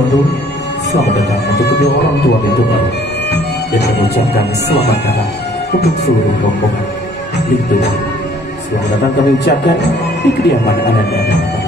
baru, selamat datang untuk kedua orang tua pintu baru. Dan kami ucapkan selamat datang untuk seluruh rombongan pintu baru. Selamat datang kami ucapkan di kediaman anaknya dan baru.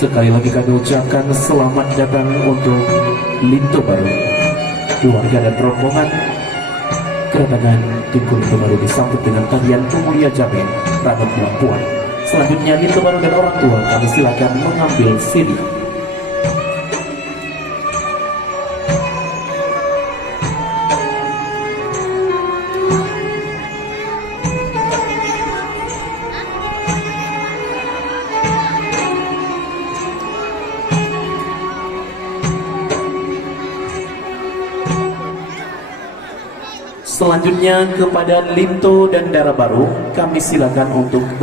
Sekali lagi kami ucapkan selamat datang untuk Linto Baru. Keluarga dan rombongan kedatangan tim Linto Baru disambut dengan tarian Pemulia Jamin, Ranum Lampuan. Selanjutnya Linto Baru dan orang tua kami silakan mengambil CD. Selanjutnya kepada Linto dan Dara Baru kami silakan untuk